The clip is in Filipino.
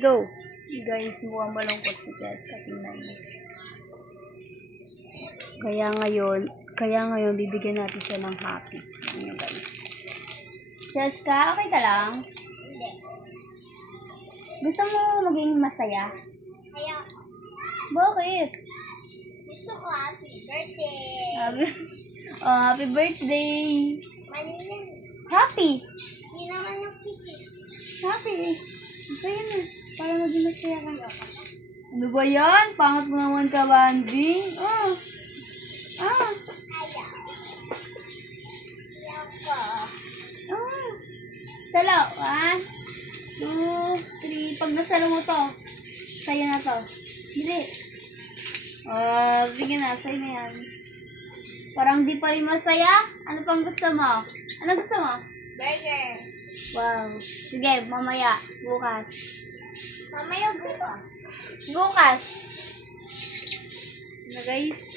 Go! Guys, mukhang malungkot si Jessica. Tingnan niyo. Kaya ngayon, bibigyan natin siya ng happy. Ano guys? Jessica, okay ka lang? Hindi. Gusto mo maging masaya? Kaya, Bakit? gusto ko happy birthday. Happy birthday! Mali yan. Happy! Hindi naman yung kiki. Happy! Masaya na. Para maging masaya ka. Ano ba yan? Pangat mo naman ka, Banding. Ayaw. Ayaw ko. Salo. 1, 2, 3. Pag nasalo mo to, sa'yo na to. Hindi. Sige na. Sa'yo na yan. Parang di pa rin masaya. Ano pang gusto mo? Ano gusto mo? Burger. Wow. Sige, mamaya. Bukas. Mamaya gusto. Bukas. Na guys.